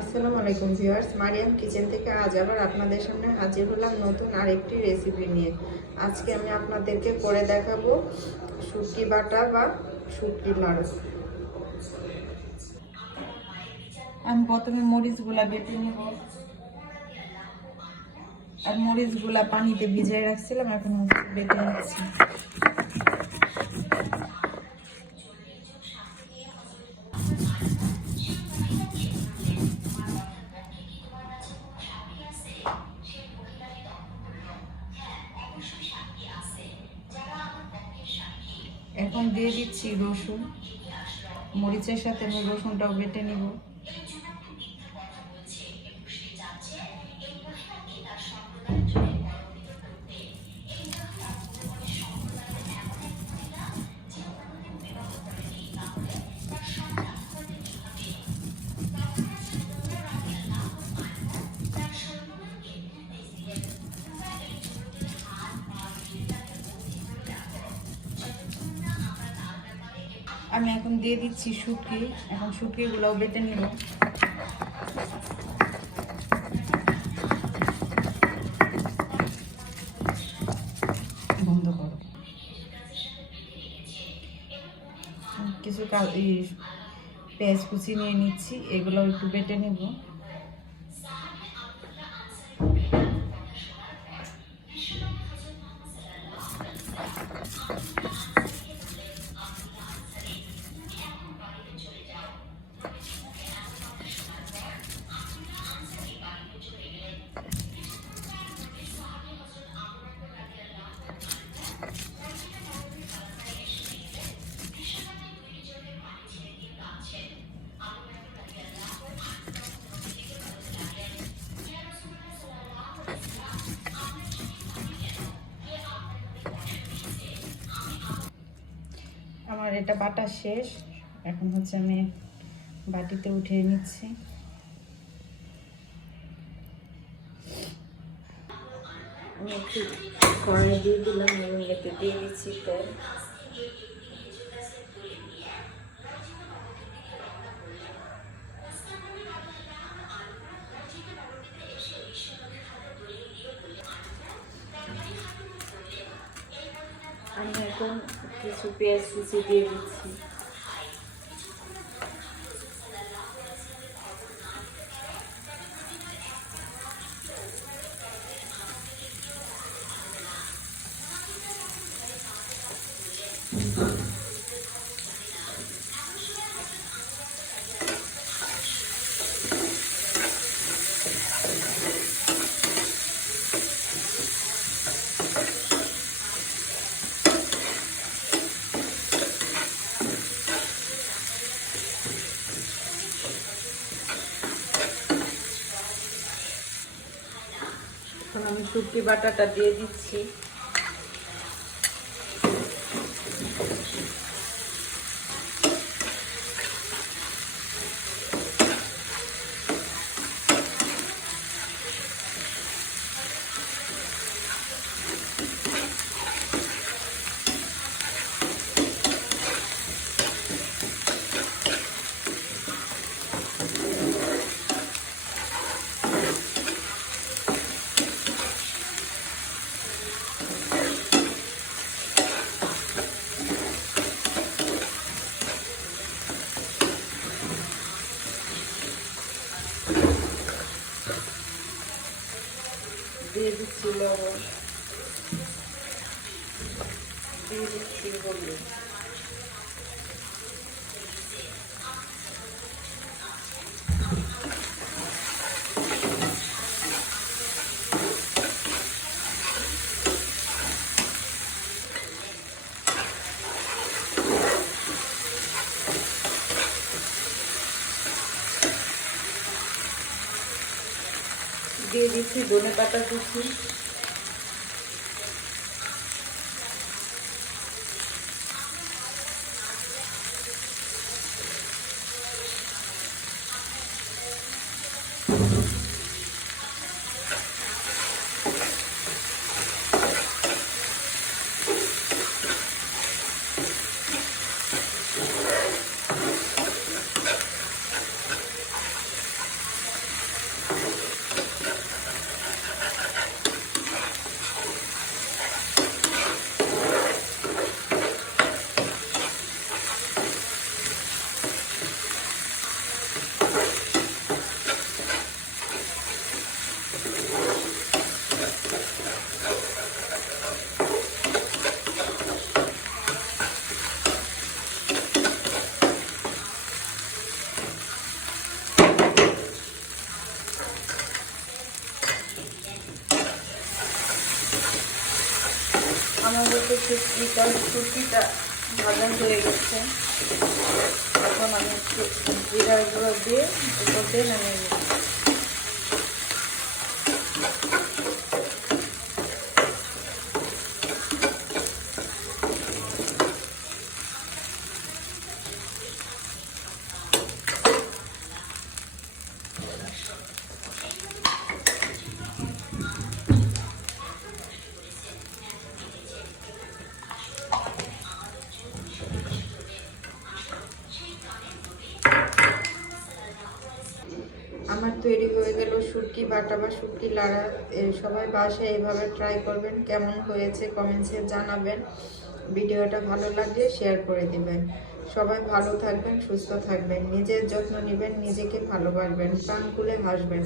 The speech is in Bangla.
আসসালামু আলাইকুম ভিউয়ার্স, মারিয়াম কিচেন থেকে আজ আবার আপনাদের সামনে হাজির হলাম নতুন আরেকটি রেসিপি নিয়ে। আজকে আমি আপনাদেরকে করে দেখাবো শুটকি বাটা বা শুটকির নাড়ু। আমি প্রথমে মরিচগুলা বেটে নেব, আর মরিচগুলা পানিতে ভিজিয়ে রাখছিলাম, এখন বেটে নিচ্ছি। এখন দিয়ে দিচ্ছি রসুন, মরিচের সাথে আমি রসুনটাও বেটে নিব। আমি এখন দিয়ে দিচ্ছি শুটকি, এখন শুটকিগুলোও বেটে নিব। বন্ধ করো। কিছু পেঁয়াজ কুচি নিয়ে নিচ্ছি, এগুলো একটু বেটে নেব। আমার এটা বাটা শেষ, এখন হচ্ছে আমি বাটিতে উঠিয়ে নিচ্ছি। আমি একটু কড়াই দিয়ে দিলাম এবং এতে দিয়ে দিচ্ছি তেল। আমি এখন কিছু পেঁয়াজ কুচি দিয়ে দিচ্ছি। এখন আমি শুটকি বাটাটা দিয়ে দিচ্ছি। দিয়ে দিচ্ছি লবণ, দিয়ে দিচ্ছি হলুদ। দিয়ে দিচ্ছি ধনেপাতা কুচি। তো শুটকিটা ভাজা হয়ে গেছে। এখন আমি একটু জিরার গুঁড়ো দিয়ে উপর দিয়ে নামিয়ে নিই। আমার তৈরি হয়ে গেল শুটকি বাটা বা শুটকি লাড়া। সবাই বাসায় এইভাবে ট্রাই করবেন, কেমন হয়েছে কমেন্টসে জানাবেন। ভিডিওটা ভালো লাগলে শেয়ার করে দিবেন। সবাই ভালো থাকবেন, সুস্থ থাকবেন, নিজের যত্ন নেবেন, নিজেকে ভালোবাসবেন, প্রাণ খুলে হাসবেন।